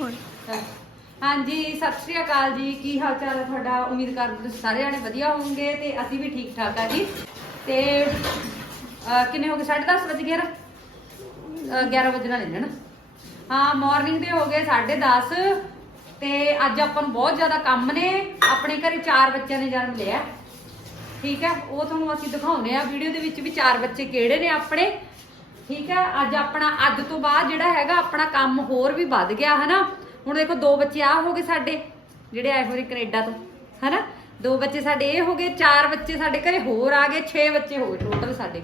ਹੋਰ ਹਾਂਜੀ ਸਤਿ ਸ਼੍ਰੀ ਅਕਾਲ ਜੀ। ਕੀ ਹਾਲ ਚਾਲ ਹੈ ਤੁਹਾਡਾ? ਉਮੀਦ ਕਰਦੇ ਤੁਸੀਂ ਸਾਰੇ ਜਾਣੇ ਵਧੀਆ ਹੋਵੋਗੇ ਤੇ ਅਸੀਂ ਵੀ ਠੀਕ ਠਾਕ ਆ ਜੀ। ਤੇ ਅਹ, ਕਿੰਨੇ ਹੋ ਗਏ? 10:30 ਵਜ ਗਏ ਨਾ 11 ਵਜੇ ਨਾਲ ਲੈਣਾ ਹਾਂ ਮਾਰਨਿੰਗ ਦੇ ਹੋ ਗਏ 10:30 ਤੇ ਅੱਜ ਆਪਾਂ ਨੂੰ ਬਹੁਤ ਜ਼ਿਆਦਾ ਕੰਮ ਨੇ। ਆਪਣੇ ਘਰੇ ਚਾਰ ਬੱਚਿਆਂ ਨੇ ਜਨਮ ਲਿਆ। ਠੀਕ ਹੈ? ਉਹ ਤੁਹਾਨੂੰ ਅਸੀਂ ਦਿਖਾਉਨੇ ਆ ਵੀਡੀਓ ਦੇ ਵਿੱਚ ਵੀ ਚਾਰ ਬੱਚੇ ਕਿਹੜੇ ਨੇ ਆਪਣੇ? ਠੀਕ ਹੈ? ਅੱਜ ਆਪਣਾ ਅੱਜ ਤੋਂ ਬਾਅਦ ਜਿਹੜਾ ਹੈਗਾ ਆਪਣਾ ਕੰਮ ਹੋਰ ਵੀ ਵੱਧ ਗਿਆ ਹਨਾ? ਹੁਣ ਦੇਖੋ ਦੋ ਬੱਚੇ ਆ ਹੋ ਗਏ ਸਾਡੇ ਜਿਹੜੇ ਆਏ ਹੋਏ ਕੈਨੇਡਾ ਤੋਂ ਹਨਾ? ਦੋ ਬੱਚੇ ਸਾਡੇ ਇਹ ਹੋ ਗਏ ਚਾਰ ਬੱਚੇ ਸਾਡੇ ਘਰੇ ਹੋਰ ਆ ਗਏ 6 ਬੱਚੇ ਹੋ ਗਏ ਟੋਟਲ ਸਾਡੇ।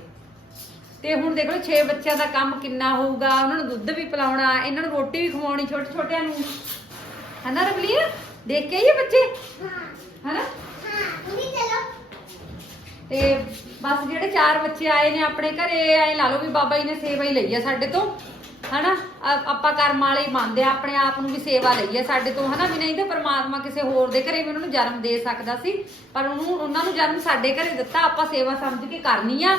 ਤੇ ਹੁਣ ਦੇਖ ਲਓ 6 ਬੱਚਿਆਂ ਦਾ ਕੰਮ ਕਿੰਨਾ ਹੋਊਗਾ? ਉਹਨਾਂ ਨੂੰ ਦੁੱਧ ਵੀ ਪਿਲਾਉਣਾ ਇਹਨਾਂ ਨੂੰ ਰੋਟੀ ਵੀ ਖਵਾਉਣੀ ਛੋਟੇ ਛੋਟਿਆਂ ਨੂੰ। ਹਨਾ ਰਵਲੀਨ ਦੇਖ ਕੇ ਆਈਏ ਬੱਚੇ ਹਨਾ? ਤੇ ਬਸ ਜਿਹੜੇ ਚਾਰ ਬੱਚੇ ਆਏ ਨੇ ਆਪਣੇ ਘਰੇ, ਐ ਲਾ ਲਓ ਵੀ ਬਾਬਾ ਜੀ ਨੇ ਸੇਵਾ ਹੀ ਲਈ ਆ ਸਾਡੇ ਤੋਂ, ਹਨਾ? ਆਪਾਂ ਕਰਮ ਵਾਲੇ ਹੀ ਮੰਨਦੇ ਆ, ਆਪਣੇ ਆਪ ਨੂੰ ਵੀ ਸੇਵਾ ਲਈ ਆ ਸਾਡੇ ਤੋਂ, ਹਨਾ? ਵੀ ਨਹੀਂ ਤਾਂ ਪ੍ਰਮਾਤਮਾ ਕਿਸੇ ਹੋਰ ਦੇ ਘਰੇ ਵੀ ਉਹਨਾਂ ਨੂੰ ਜਨਮ ਦੇ ਸਕਦਾ ਸੀ, ਪਰ ਉਹਨੂੰ, ਉਹਨਾਂ ਨੂੰ ਜਨਮ ਸਾਡੇ ਘਰੇ ਦਿੱਤਾ, ਆਪਾਂ ਸੇਵਾ ਸਮਝ ਕੇ ਕਰਨੀ ਆ।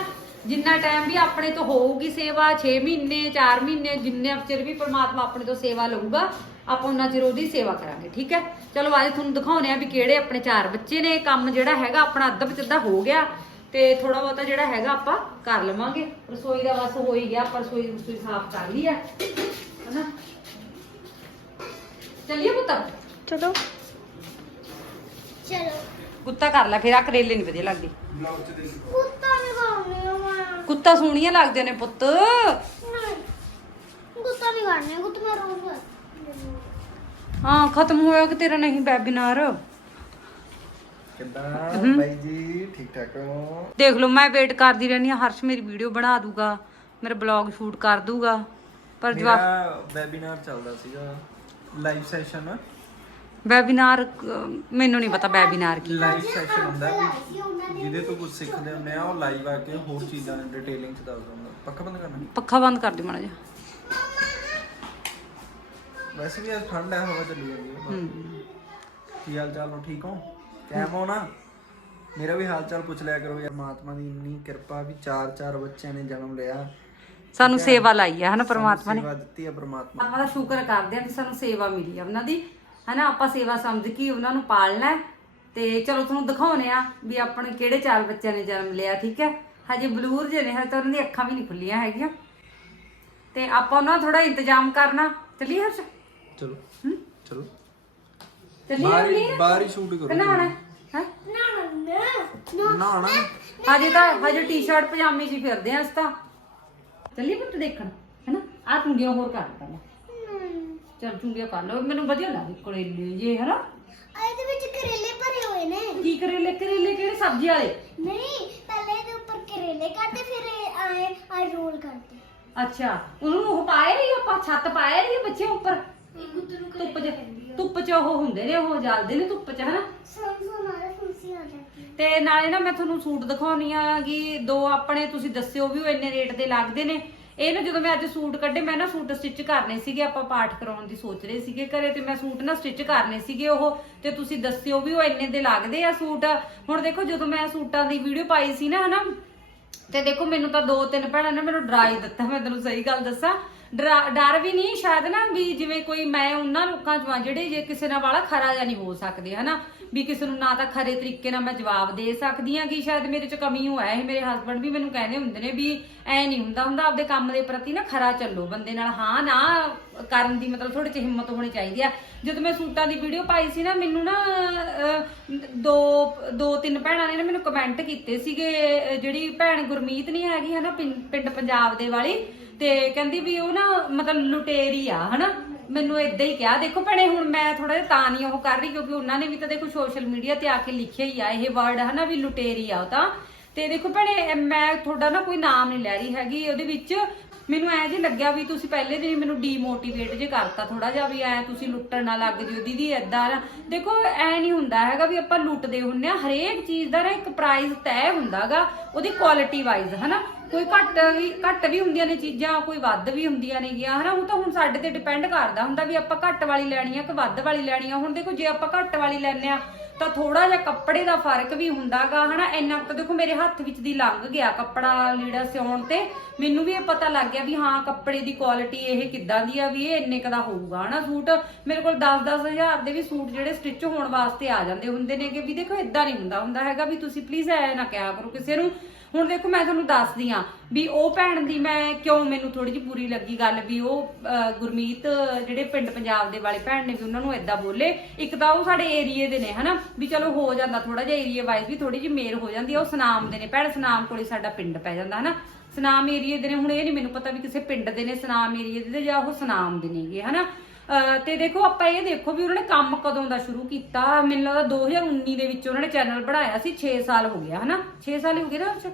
ਜਿੰਨਾ ਟਾਈਮ ਵੀ ਆਪਣੇ ਤੋਂ ਹੋਊਗੀ ਸੇਵਾ 6 ਮਹੀਨੇ 4 ਮਹੀਨੇ, ਜਿੰਨੇ ਚਿਰ ਵੀ ਪ੍ਰਮਾਤਮਾ ਆਪਣੇ ਤੋਂ ਸੇਵਾ ਲਊਗਾ ਆਪਾਂ ਉਹਨਾਂ ਚਿਰ ਉਹਦੀ ਸੇਵਾ ਕਰਾਂਗੇ ਠੀਕ ਹੈ? ਚਲੋ ਅੱਜ ਤੁਹਾਨੂੰ ਦਿਖਾਉਨੇ ਆ ਵੀ ਕਿਹੜੇ ਆਪਣੇ ਚਾਰ ਬੱਚੇ ਨੇ ਕੰਮ ਜਿਹੜਾ ਹੈਗਾ ਆਪਣਾ ਅੱਧਾ ਪਚੱਧਾ ਹੋ ਗਿਆ ਤੇ ਥੋੜਾ ਬਹੁਤਾ ਜਿਹੜਾ ਹੈਗਾ ਆਪਾਂ ਕਰ ਲਵਾਂਗੇ। ਰਸੋਈ ਦਾ ਬਸ ਹੋ ਹੀ ਗਿਆ ਆਪਾਂ ਰਸੋਈ ਰਸੋਈ ਸਾਫ਼ ਕਰ ਲਈ ਹੈ। ਹਨਾ? ਚੱਲੀਏ ਪੁੱਤ? ਚਲੋ। ਚਲੋ। ਕੁੱਤਾ ਕਰ ਲੈ ਫਿਰ ਆ ਕਰੇਲੇ ਨਹੀਂ ਵਧੀਆ ਲੱਗਦੀ। ਕੁੱਤਾ ਨਹੀਂ ਖਾਣੇ ਮੈਂ। ਕੁੱਤਾ ਸੋਹਣੀਆਂ ਲੱਗਦੇ ਨੇ ਪੁੱਤ। ਨਹੀਂ। ਕੁੱਤਾ ਨਹੀਂ ਖਾਣੇ ਕੁੱਤਾ ਮੈਂ ਰੋਜ਼ ਹਾਂ ਖਤਮ ਹੋਇਆ ਕਿ ਤੇਰਾ ਨਹੀਂ ਵੈਬਿਨਾਰ? ਕਿੱਦਾਂ? ਬਾਈ ਜੀ ਠੀਕ ਠਾਕ ਹੋ? ਦੇਖ ਲਓ ਮੈਂ ਵੇਟ ਕਰਦੀ ਰਹਿੰਦੀ ਹਾਂ ਹਰਸ਼ ਮੇਰੀ ਵੀਡੀਓ ਬਣਾ ਦੂਗਾ ਮੇਰਾ ਬਲੌਗ ਸ਼ੂਟ ਕਰ ਦੂਗਾ। ਪਰ ਜਵਾਬ ਮੇਰਾ ਵੈਬਿਨਾਰ ਚੱਲਦਾ ਸੀਗਾ ਲਾਈਵ ਸੈਸ਼ਨ ਵੈਬਿਨਾਰ ਮੈਨੂੰ ਨਹੀਂ ਪਤਾ ਵੈਬਿਨਾਰ ਕੀ। ਲਾਈਵ ਸੈਸ਼ਨ ਹੁੰਦਾ ਵੀ ਜਿਹਦੇ ਤੋਂ ਕੁਝ ਸਿੱਖਦੇ ਹੁੰਦੇ ਆ ਉਹ ਲਾਈਵ ਆ ਕੇ ਹੋਰ ਚੀਜ਼ਾਂ ਡਿਟੇਲਿੰਗ ਚ ਦੱਸ ਦਿੰਦਾ। ਪੱਕਾ ਬੰਦ ਕਰਨਾ। ਪੱਖਾ ਬੰਦ ਕਰ ਦਿਓ ਮਾੜਾ ਜਿਹਾ। ਵੈਸੇ ਵੀ ਅੱਜ ਠੰਡ ਹੈ ਹਵਾ ਚੱਲੀ ਜਾਂਦੀ ਹੈ। ਹੂੰ। ਕੀ ਹਾਲ ਚਾਲ ਹੋ? ਠੀਕ ਹੋ? ਕੈਮ ਹੋ ਨਾ? ਮੇਰਾ ਵੀ ਹਾਲ ਚਾਲ ਪੁੱਛ ਲਿਆ ਕਰੋ ਯਾਰ। ਮਾਤਮਾ ਦੀ ਇੰਨੀ ਕਿਰਪਾ ਵੀ ਚਾਰ ਚਾਰ ਬੱਚਿਆਂ ਨੇ ਜਨਮ ਲਿਆ। ਸਾਨੂੰ ਸੇਵਾ ਲਾਈ ਆ ਹਨਾ ਪਰਮਾਤਮਾ ਨੇ? ਸੇਵਾ ਦਿੱਤੀ ਹੈ ਪ੍ਰਮਾਤਮਾ। ਆਪਾਂ ਦਾ ਸ਼ੁਕਰ ਕਰਦੇ ਆ ਕਿ ਸਾਨੂੰ ਸੇਵਾ ਮਿਲੀ ਆ। ਉਹਨਾਂ ਦੀ ਹਨਾ ਆਪਾਂ ਸੇਵਾ ਸਮਝ ਕੇ ਉਹਨਾਂ ਨੂੰ ਪਾਲਣਾ। ਤੇ ਚਲੋ ਤੁਹਾਨੂੰ ਦਿਖਾਉਨੇ ਆ ਵੀ ਆਪਣੇ ਕਿਹੜੇ ਚਾਰ ਬੱਚਿਆਂ ਨੇ ਜਨਮ ਲਿਆ ਠੀਕ ਹੈ? ਹਜੇ ਬਲੂਰ ਜੇ ਨੇ ਹਜੇ ਤਾਂ ਉਹਨਾਂ ਦੀ ਅੱਖਾਂ ਵੀ ਨਹੀਂ ਖੁੱਲੀਆਂ ਹੈਗੀਆਂ। ਤੇ ਆਪਾਂ ਉਹਨਾਂ ਥੋੜਾ ਇੰਤਜ਼ਾਮ ਕਰਨਾ। ਚੱਲੀਏ ਹਰਸ਼? ਚਲੋ। ਹੂੰ? ਚਲੋ। ਚੱਲੀਏ ਬਾਹਰ ਹੀ ਅਗਲੀ ਬਾਹਰ ਹੀ ਸ਼ੂਟ ਕਰੋ। ਬਣਾਉਣਾ ਹੈ? ਨਾ ਨਾ ਨਾ ਨਾ ਹਜੇ ਤਾਂ ਹਜੇ ਟੀ-ਸ਼ਰਟ ਪਜਾਮੇ 'ਚ ਹੀ ਫਿਰਦੇ ਆ ਅਸ ਤਾਂ। ਚੱਲੀਏ ਪੁੱਤ ਦੇਖਣ ਹੈਨਾ? ਆ ਚੁੰਡੀਆਂ ਹੋਰ ਕਰ ਪਹਿਲਾਂ ਚਲ ਚੁੰਡੀਆਂ ਕਰ ਲਓ। ਮੈਨੂੰ ਵਧੀਆ ਲੱਗਦੇ ਕਰੇਲੇ ਜੇ ਹੈਨਾ? ਇਹਦੇ ਵਿੱਚ ਕਰੇਲੇ ਭਰੇ ਹੋਏ ਨੇ। ਕੀ ਕਰੇਲੇ? ਕਰੇਲੇ ਕਿਹੜੇ? ਸਬਜ਼ੀ ਵਾਲੇ? ਨਹੀਂ ਪਹਿਲੇ ਇਹਦੇ ਉੱਪਰ ਕਰੇਲੇ ਕਰਦੇ ਫਿਰ ਇਹ ਆਏ ਆ ਰੋਲ ਕਰਦੇ। ਅੱਛਾ ਉਹਨੂੰ ਉਹ ਪਾਏ ਨਹੀਂ ਆਪਾਂ? ਛੱਤ ਪਾਏ ਨਹੀਂ ਬੱਚੇ ਉੱਪਰ? ਧੁੱਪ 'ਚ ਧੁੱਪ 'ਚ ਉਹ ਹੁੰਦੇ ਨੇ ਉਹ ਜਲਦੇ ਨੇ ਧੁੱਪ 'ਚ ਹਨਾ? ਸੋਨ ਸੋਨ ਆ ਫੁੰਸੀ ਆ ਜਾਂਦੀ ਤੇ ਨਾਲੇ ਨਾ ਮੈਂ ਤੁਹਾਨੂੰ ਸੂਟ ਦਿਖਾਉਣੀ ਆ ਕਿ ਦੋ ਆਪਣੇ ਤੁਸੀਂ ਦੱਸਿਓ ਵੀ ਉਹ ਇੰਨੇ ਰੇਟ ਦੇ ਲੱਗਦੇ ਨੇ। ਇਹ ਨਾ ਜਦੋਂ ਮੈਂ ਅੱਜ ਸੂਟ ਕੱਢੇ ਮੈਂ ਨਾ ਸੂਟ ਸਟਿਚ ਕਰਨੇ ਸੀਗੇ ਆਪਾਂ ਪਾਠ ਕਰਾਉਣ ਦੀ ਸੋਚ ਰਹੇ ਸੀਗੇ ਘਰੇ ਤੇ ਮੈਂ ਸੂਟ ਨਾ ਸਟਿਚ ਕਰਨੇ ਸੀਗੇ ਉਹ ਤੇ ਤੁਸੀਂ ਦੱਸਿਓ ਵੀ ਉਹ ਇੰਨੇ ਦੇ ਲੱਗਦੇ ਆ ਸੂਟ। ਹੁਣ ਦੇਖੋ ਜਦੋਂ ਮੈਂ ਸੂਟਾਂ ਦੀ ਵੀਡੀਓ ਪਾਈ ਸੀ ਨਾ ਹਨਾ? ਤੇ ਦੇਖੋ ਮੈਨੂੰ ਤਾਂ ਦੋ ਤਿੰਨ ਭੈਣਾਂ ਨੇ ਮੈਨੂੰ ਡਰਾ ਹੀ ਦਿੱਤਾ ਮੈਂ ਤੈਨੂੰ ਸਹੀ ਗੱਲ ਦੱਸਾਂ। ਡਰਾ- ਡਰ ਵੀ ਨਹੀਂ ਸ਼ਾਇਦ ਨਾ ਵੀ ਜਿਵੇਂ ਕੋਈ ਮੈਂ ਉਹਨਾਂ ਲੋਕਾਂ ਚੋਂ ਆ ਜਿਹੜੇ ਜੇ ਕਿਸੇ ਨਾਲ ਵਾਲਾ ਖਰਾ ਜਾਂ ਨਹੀਂ ਹੋ ਸਕਦੇ ਹਨਾ? ਵੀ ਕਿਸੇ ਨੂੰ ਨਾ ਤਾਂ ਖਰੇ ਤਰੀਕੇ ਨਾਲ ਮੈਂ ਜਵਾਬ ਦੇ ਸਕਦੀ ਹਾਂ ਕਿ ਸ਼ਾਇਦ ਮੇਰੇ ਚ ਕਮੀ ਹੋ ਹੈ ਮੇਰੇ ਹਸਬੰਡ ਵੀ ਮੈਨੂੰ ਕਹਿੰਦੇ ਹੁੰਦੇ ਨੇ ਵੀ ਐ ਨਹੀਂ ਹੁੰਦਾ ਹੁੰਦਾ ਆਪਦੇ ਕੰਮ ਦੇ ਪ੍ਰਤੀ ਨਾ ਖਰਾ ਚੱਲੋ ਬੰਦੇ ਨਾਲ। ਹਾਂ ਨਾ ਕਰਨ ਦੀ ਮਤਲਬ ਥੋੜੀ ਜਿਹੀ ਹਿੰਮਤ ਹੋਣੀ ਚਾਹੀਦੀ ਆ। ਜਦੋਂ ਮੈਂ ਸੂਟਾਂ ਦੀ ਵੀਡੀਓ ਪਾਈ ਸੀ ਨਾ ਮੈਨੂੰ ਨਾ ਅਹ, ਦੋ ਦੋ ਤਿੰਨ ਭੈਣਾਂ ਨੇ ਨਾ ਮੈਨੂੰ ਕਮੈਂਟ ਕੀਤੇ ਸੀਗੇ ਅਹ, ਜਿਹੜੀ ਭੈਣ ਗੁਰਮੀਤ ਨਹੀਂ ਹੈਗੀ ਹਨਾ ਪਿੰ- ਪਿੰਡ ਪੰਜਾਬ ਦੇ ਵਾਲੀ ਤੇ ਕਹਿੰਦੀ ਵੀ ਉਹ ਨਾ ਮਤਲਬ ਲੁਟੇਰੀ ਆ, ਹਨਾ? ਮੈਨੂੰ ਇਦਾਂ ਹੀ ਕਿਹਾ, ਦੇਖੋ ਭੈਣੇ, ਹੁਣ ਮੈਂ ਥੋੜਾ ਜਿਹਾ ਤਾਂ ਨਹੀਂ ਉਹ ਕਰ ਰਹੀ, ਕਿਉਂਕਿ ਉਹਨਾਂ ਨੇ ਵੀ ਤਾਂ ਦੇਖੋ ਸੋਸ਼ਲ ਮੀਡੀਆ ਤੇ ਆ ਕੇ ਲਿਖਿਆ ਹੀ ਆ ਇਹ ਵਰਡ ਹਨਾ, ਵੀ ਲੁਟੇਰੀ ਆ ਉਹ ਤਾਂ। ਤੇ ਦੇਖੋ ਭੈਣੇ ਮੈਂ ਤੁਹਾਡਾ ਨਾ ਕੋਈ ਨਾਮ ਨਹੀਂ ਲੈ ਰਹੀ ਹੈਗੀ, ਉਹਦੇ ਵਿੱਚ ਮੈਨੂੰ ਐ ਜੇ ਲੱਗਿਆ ਵੀ ਤੁਸੀਂ ਪਹਿਲੇ ਦਿਨ ਮੈਨੂੰ ਡੀਮੋਟੀਵੇਟ ਜੇ ਕਰਤਾ ਥੋੜਾ ਜਿਹਾ ਵੀ ਐ ਤੁਸੀਂ ਲੁੱਟਣ ਨਾ ਲੱਗ ਜਿਓ, ਦੀਦੀ ਐਦਾਂ ਦੇਖੋ, ਐ ਨਹੀਂ ਹੁੰਦਾ ਹੈਗਾ ਵੀ ਆਪਾਂ ਲੁੱਟਦੇ ਹੁੰਨੇ ਆ, ਹਰੇਕ ਚੀਜ਼ ਦਾ ਨਾ ਇੱਕ ਪ੍ਰਾਈਸ ਤੈਅ ਹੁੰਦਾਗਾ, ਉਹਦੀ ਕੁਆਲਿਟੀ ਵਾਈਜ਼ ਹਨਾ? ਕੋਈ ਘੱਟ ਵੀ ਘੱਟ ਵੀ ਹੁੰਦੀਆਂ ਨੇ ਚੀਜ਼ਾਂ, ਕੋਈ ਵੱਧ ਵੀ ਹੁੰਦੀਆਂ ਨੇ ਗਿਆ ਹਨਾ? ਉਹ ਤਾਂ ਹੁਣ ਸਾਡੇ ਤੇ ਡਿਪੈਂਡ ਕਰਦਾ ਹੁੰਦਾ ਵੀ ਆਪਾਂ ਘੱਟ ਵਾਲੀ ਲੈਣੀ ਆ ਕਿ ਵੱਧ ਵਾਲੀ ਲੈਣੀ ਆ। ਹੁਣ ਦੇਖੋ, ਜੇ ਆਪਾਂ ਘੱਟ ਵਾਲੀ ਲੈਣੇ ਆ, ਤਾਂ ਥੋੜਾ ਜਿਹਾ ਕੱਪੜੇ ਦਾ ਫ਼ਰਕ ਵੀ ਹੁੰਦਾਗਾ, ਹਨਾ? ਇੰਨਾ ਤਾਂ ਦੇਖੋ, ਮੇਰੇ ਹੱਥ ਵਿੱਚ ਦੀ ਲੰਘ ਗਿਆ ਕੱਪੜਾ ਲੀੜਾ ਸਿਉਣ ਤੇ। ਮੈਨੂੰ ਵੀ ਇਹ ਪਤਾ ਲੱਗ ਗਿਆ ਵੀ ਹਾਂ, ਕੱਪੜੇ ਦੀ ਕੁਆਲਿਟੀ ਇਹ ਕਿੱਦਾਂ ਦੀ ਆ, ਵੀ ਇਹ ਇੰਨੇ ਕ ਹੋਊਗਾ, ਹਨਾ? ਸੂਟ ਮੇਰੇ ਕੋਲ 10-10 ਹਜ਼ਾਰ ਦੇ ਵੀ ਸੂਟ ਜਿਹੜੇ ਸਟਿਚ ਹੋਣ ਵਾਸਤੇ ਆ ਜਾਂਦੇ ਹੁੰਦੇ ਨੇਗੇ। ਵੀ ਦੇਖੋ ਇਦਾਂ ਨਹੀਂ ਹੁੰਦਾ ਹੁੰਦਾ ਹੈਗਾ ਵੀ ਤੁਸੀਂ ਪਲੀਜ਼ ਐ ਨਾ ਕਿਹਾ ਕਰੋ ਕਿਸੇ ਨੂੰ। ਹੁਣ ਦੇਖੋ ਮੈਂ ਤੁਹਾਨੂੰ ਦੱਸਦੀ ਆ ਵੀ ਉਹ ਭੈਣ ਦੀ ਮੈਂ ਕਿਉਂ ਮੈਨੂੰ ਥੋੜੀ ਜਿਹੀ ਬੁਰੀ ਲੱਗੀ ਗੱਲ ਵੀ ਉਹ ਅਹ, ਗੁਰਮੀਤ ਜਿਹੜੇ ਪਿੰਡ ਪੰਜਾਬ ਦੇ ਵਾਲੇ ਭੈਣ ਨੇ ਵੀ ਉਹਨਾਂ ਨੂੰ ਏਦਾਂ ਬੋਲੇ। ਇੱਕ ਤਾਂ ਉਹ ਸਾਡੇ ਏਰੀਏ ਦੇ ਨੇ ਹਨਾ? ਵੀ ਚਲੋ ਹੋ ਜਾਂਦਾ ਥੋੜਾ ਜਿਹਾ ਏਰੀਆ ਵਾਈਜ਼ ਵੀ ਥੋੜੀ ਜਿਹੀ ਮੇਲ ਹੋ ਜਾਂਦੀ ਆ ਉਹ ਸਨਾਮ ਦੇ ਨੇ। ਭੈਣ ਸਨਾਮ ਕੋਲੇ ਸਾਡਾ ਪਿੰਡ ਪੈ ਜਾਂਦਾ ਹਨਾ? ਸਨਾਮ ਏਰੀਏ ਦੇ ਨੇ। ਹੁਣ ਇਹ ਨਹੀਂ ਮੈਨੂੰ ਪਤਾ ਵੀ ਕਿਸੇ ਪਿੰਡ ਦੇ ਨੇ ਸਨਾਮ ਏਰੀਏ ਦੇ ਜਾਂ ਉਹ ਸਨਾਮ ਦੇ ਨੇਗੇ ਹਨਾ? ਤੇ ਦੇਖੋ ਆਪਾਂ ਇਹ ਦੇਖੋ ਵੀ ਉਹਨਾਂ ਨੇ ਕੰਮ ਕਦੋਂ ਦਾ ਸ਼ੁਰੂ ਕੀਤਾ। ਮੈਨੂੰ ਲੱਗਦਾ 2019 ਦੇ ਵਿੱਚ ਉਹਨਾਂ ਨੇ ਚੈਨਲ ਬਣਾਇਆ ਸੀ 6 ਸਾਲ ਹੋ ਗਿਆ ਹਨਾ? 6 ਸਾਲ ਹੀ ਗਏ ਨਾ ਉਸ?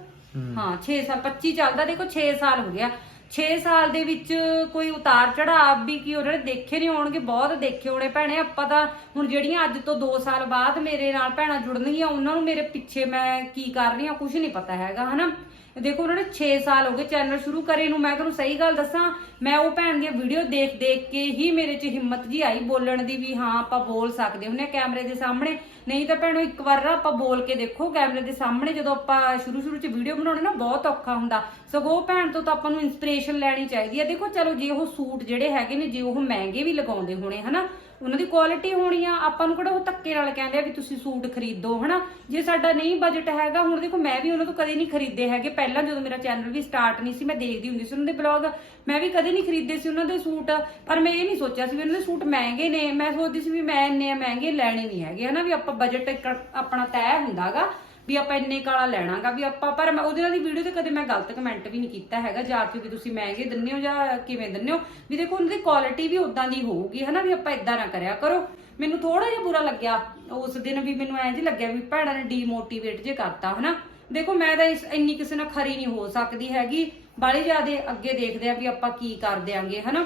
ਹਾਂ। 6 ਸਾਲ 25 ਚੱਲਦਾ ਦੇਖੋ 6 ਸਾਲ ਹੋ ਗਿਆ। 6 ਸਾਲ ਦੇ ਵਿੱਚ ਕੋਈ ਉਤਾਰ ਚੜਾਅ ਵੀ ਕੀ ਉਹਨਾਂ ਨੇ ਦੇਖੇ ਨਹੀਂ ਹੋਣਗੇ ਬਹੁਤ ਦੇਖੇ ਹੋਣੇ ਭੈਣੇ। ਆਪਾਂ ਤਾਂ ਹੁਣ ਜਿਹੜੀਆਂ ਅੱਜ ਤੋਂ 2 ਸਾਲ ਬਾਅਦ ਮੇਰੇ ਨਾਲ ਭੈਣਾਂ ਜੁੜਨਗੀਆਂ ਉਹਨਾਂ ਨੂੰ ਮੇਰੇ ਪਿੱਛੇ ਮੈਂ ਕੀ ਕਰ ਰਹੀ ਹਾਂ ਕੁਝ ਨਹੀਂ ਪਤਾ ਹੈਗਾ ਹਨਾ? ਦੇਖੋ ਉਹਨਾਂ ਨੇ 6 ਸਾਲ ਹੋ ਗਏ ਚੈਨਲ ਸ਼ੁਰੂ ਕਰੇ ਨੂੰ, ਮੈਂ ਤੁਹਾਨੂੰ ਸਹੀ ਗੱਲ ਦੱਸਾਂ, ਮੈਂ ਉਹ ਭੈਣ ਦੀਆਂ ਵੀਡੀਓ ਦੇਖ ਦੇਖ ਕੇ ਹੀ ਮੇਰੇ 'ਚ ਹਿੰਮਤ ਜੀ ਆਈ ਬੋਲਣ ਦੀ ਵੀ ਹਾਂ, ਆਪਾਂ ਬੋਲ ਸਕਦੇ ਹੁੰਨੇ ਕੈਮਰੇ ਦੇ ਸਾਹਮਣੇ, ਨਹੀਂ ਤਾਂ ਭੈਣੋ ਇੱਕ ਵਾਰ ਨਾ ਆਪਾਂ ਬੋਲ ਕੇ ਦੇਖੋ, ਕੈਮਰੇ ਦੇ ਸਾਹਮਣੇ ਜਦੋਂ ਆਪਾਂ ਸ਼ੁਰੂ ਸ਼ੁਰੂ 'ਚ ਵੀਡੀਓ ਬਣਾਉਣੇ ਨਾ, ਬਹੁਤ ਔਖਾ ਹੁੰਦਾ। ਸਗੋਂ ਉਹ ਭੈਣ ਤੋਂ ਤਾਂ ਆਪਾਂ ਨੂੰ ਇਨਸਪੀਰੇਸ਼ਨ ਲੈਣੀ ਚਾਹੀਦੀ ਹੈ। ਦੇਖੋ ਚਲੋ, ਜੇ ਉਹ ਸੂਟ ਜਿਹੜੇ ਹੈਗੇ ਨੇ, ਜੇ ਉਹ ਮਹਿੰਗੇ ਵੀ ਲਗਾਉਂਦੇ ਹੋਣੇ, ਹਨਾ? ਉਹਨਾਂ ਦੀ ਕੁਆਲਿਟੀ ਹੋਣੀ ਆ, ਆਪਾਂ ਨੂੰ ਕਿਹੜਾ ਉਹ ਧੱਕੇ ਨਾਲ ਕਹਿੰਦੇ ਆ ਵੀ ਤੁਸੀਂ ਸੂਟ ਖਰੀਦੋ, ਹਨਾ? ਜੇ ਸਾਡਾ ਨਹੀਂ ਬਜਟ ਹੈਗਾ, ਹੁਣ ਦੇਖੋ ਮੈਂ ਵੀ ਉਹਨਾਂ ਤੋਂ ਕਦੇ ਨਹੀਂ ਖਰੀਦੇ ਹੈਗੇ। ਪਹਿਲਾਂ ਜਦੋਂ ਮੇਰਾ ਚੈਨਲ ਵੀ ਸਟਾਰਟ ਨਹੀਂ ਸੀ, ਮੈਂ ਦੇਖਦੀ ਹੁੰਦੀ ਸੀ ਉਹਨਾਂ ਦੇ ਬਲੌਗ ਮੈਂ ਵੀ ਕਦੇ ਨਹੀਂ ਖਰੀਦੇ ਸੀ ਉਹਨਾਂ ਦੇ ਸੂਟ, ਪਰ ਮੈਂ ਇਹ ਨਹੀਂ ਸੋਚਿਆ ਸੀ ਵੀ ਉਹਨਾਂ ਦੇ ਸੂਟ ਮਹਿੰਗੇ ਨੇ। ਮੈਂ ਸੋਚਦੀ ਸੀ ਵੀ ਮੈਂ ਇੰਨੇ ਮਹਿੰਗੇ ਲੈਣੇ ਨਹੀਂ ਹੈਗੇ, ਹਨਾ? ਵੀ ਆਪਾਂ ਬਜਟ ਆਪਣਾ ਤੈਅ ਹੁੰਦਾਗਾ। ਵੀ ਆਪਾਂ ਇੰਨੇ ਕਾਲਾ ਲੈਣਾਗਾ ਵੀ ਆਪਾਂ, ਪਰ ਮੈਂ ਉਹਦੇ ਨਾਲ ਦੀ ਵੀਡੀਓ ਤੇ ਕਦੇ ਮੈਂ ਗਲਤ ਕਮੈਂਟ ਵੀ ਨਹੀਂ ਕੀਤਾ ਹੈਗਾ, ਜਾ ਕੇ ਵੀ ਤੁਸੀਂ ਮਹਿੰਗੇ ਦਿੰਦੇ ਹੋ ਜਾਂ ਕਿਵੇਂ ਦਿੰਦੇ ਹੋ, ਵੀ ਦੇਖੋ ਉਹਨਾਂ ਦੀ ਕੁਆਲਿਟੀ ਵੀ ਉਦਾਂ ਦੀ ਹੋਊਗੀ, ਹਨਾ, ਵੀ ਆਪਾਂ ਇਦਾਂ ਨਾ ਕਰਿਆ ਕਰੋ। ਮੈਨੂੰ ਥੋੜਾ ਜਿਹਾ ਬੁਰਾ ਲੱਗਿਆ ਉਸ ਦਿਨ ਵੀ, ਮੈਨੂੰ ਐਂ ਜੀ ਲੱਗਿਆ ਵੀ ਭੈਣਾਂ ਨੇ ਡੀਮੋਟੀਵੇਟ ਜੇ ਕਰਤਾ, ਹਨਾ। ਦੇਖੋ ਮੈਂ ਤਾਂ ਇਸ, ਇੰਨੀ ਕਿਸੇ ਨਾਲ ਖਰੀ ਨਹੀਂ ਹੋ ਸਕਦੀ ਹੈਗੀ ਬਾਲੀ ਜਿਆਦੇ ਅੱਗੇ ਦੇਖਦੇ ਆ ਵੀ ਆਪਾਂ ਕੀ ਕਰ ਦਿਆਂਗੇ ਹਨਾ।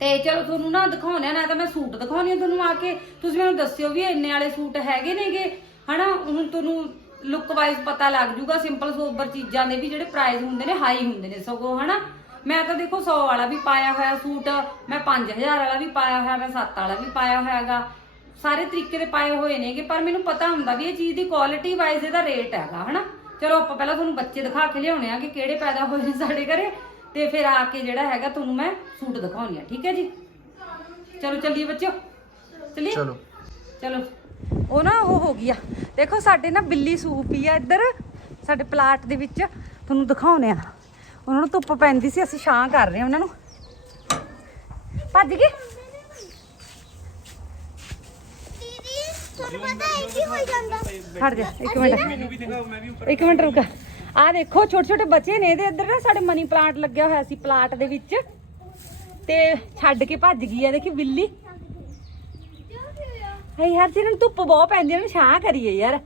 ਤੇ ਚਲੋ ਤੁਹਾਨੂੰ ਨਾ ਦਿਖਾਉਣਾ ਨਾ ਤਾਂ ਮੈਂ ਸੂਟ ਦਿਖਾਉਣੀ ਤੁਹਾਨੂੰ ਆ ਕੇ, ਤੁਸੀਂ ਮੈਨੂੰ ਦੱਸਿਓ ਵੀ ਇੰਨੇ ਵਾਲੇ ਸੂਟ ਹੈਗੇ ਨੇਗੇ, ਹਨਾ। ਹੁਣ ਤੁਹਾਨੂੰ ਲੁੱਕ ਵਾਈਜ਼ ਪਤਾ ਲੱਗ ਜੂਗਾ ਸਿੰਪਲ ਸੋਬਰ ਚੀਜ਼ਾਂ ਦੇ ਵੀ ਜਿਹੜੇ ਪ੍ਰਾਈਸ ਹੁੰਦੇ ਨੇ ਹਾਈ ਹੁੰਦੇ ਨੇ ਸਗੋਂ, ਹਨਾ? ਮੈਂ ਤਾਂ ਦੇਖੋ 100 ਵਾਲਾ ਵੀ ਪਾਇਆ ਹੋਇਆ ਸੂਟ, ਮੈਂ 5000 ਵਾਲਾ ਵੀ ਪਾਇਆ ਹੋਇਆ, ਮੈਂ 7 ਵਾਲਾ ਵੀ ਪਾਇਆ ਹੋਇਆਗਾ। ਸਾਰੇ ਤਰੀਕੇ ਦੇ ਪਾਏ ਹੋਏ ਨੇਗੇ, ਪਰ ਮੈਨੂੰ ਪਤਾ ਹੁੰਦਾ ਵੀ ਇਹ ਚੀਜ਼ ਦੀ ਕੁਆਲਿਟੀ ਵਾਈਜ਼ ਇਹਦਾ ਰੇਟ ਹੈਗਾ, ਹਨਾ? ਚਲੋ ਆਪਾਂ ਪਹਿਲਾਂ ਤੁਹਾਨੂੰ ਬੱਚੇ ਦਿਖਾ ਕੇ ਲਿਆਉਣੇ ਆ ਕਿ ਕਿਹੜੇ ਪੈਦਾ ਹੋਏ ਨੇ ਸਾਡੇ ਘਰੇ, ਤੇ ਫਿਰ ਆ ਕੇ ਜਿਹੜਾ ਹੈਗਾ ਤੁਹਾਨੂੰ ਮੈਂ ਸੂਟ ਦਿਖਾਉਣੀ ਆ, ਠੀਕ ਹੈ ਜੀ? ਚਲੋ, ਚੱਲੀਏ ਬੱਚਿਓ? ਚੱਲੀਏ? ਚਲੋ। ਚਲੋ। ਉਹ ਨਾ ਉਹ ਹੋ ਗਈ ਆ। ਦੇਖੋ ਸਾਡੇ ਨਾ ਬਿੱਲੀ ਸੂਪੀ ਆ ਇੱਧਰ ਸਾਡੇ ਪਲਾਟ ਦੇ ਵਿੱਚ। ਤੁਹਾਨੂੰ ਦਿਖਾਉਨੇ ਆ। ਉਹਨਾਂ ਨੂੰ ਧੁੱਪ ਪੈਂਦੀ ਸੀ ਅਸੀਂ ਛਾਂ ਕਰ ਰਹੇ ਆ ਉਹਨਾਂ ਨੂੰ। ਭੱਜ ਗਏ। ਦੀਦੀ ਤੁਹਾਨੂੰ ਪਤਾ ਹੈ ਕੀ ਹੋ ਜਾਂਦਾ। ਖੜ ਜਾ ਇੱਕ ਮਿੰਟ। ਇੱਕ ਮਿੰਟ ਰੁਕ। ਆ ਦੇਖੋ ਛੋਟੇ ਛੋਟੇ ਬੱਚੇ ਨੇ ਇਹਦੇ ਇੱਧਰ ਨਾ ਸਾਡੇ ਮਨੀ ਪਲਾਂਟ ਲੱਗਿਆ ਹੋਇਆ ਸੀ ਪਲਾਟ ਦੇ ਵਿੱਚ। ਤੇ ਛੱਡ ਕੇ ਭੱਜ ਗਈ ਆ। ਦੇਖੀ ਬਿੱਲੀ। ਹੈ ਯਾਰ ਜਿਹਨਾਂ ਨੂੰ ਧੁੱਪ ਬਹੁਤ ਪੈਂਦੀ ਹੈ ਨਾ ਛਾਂ ਕਰੀਏ ਯਾਰ।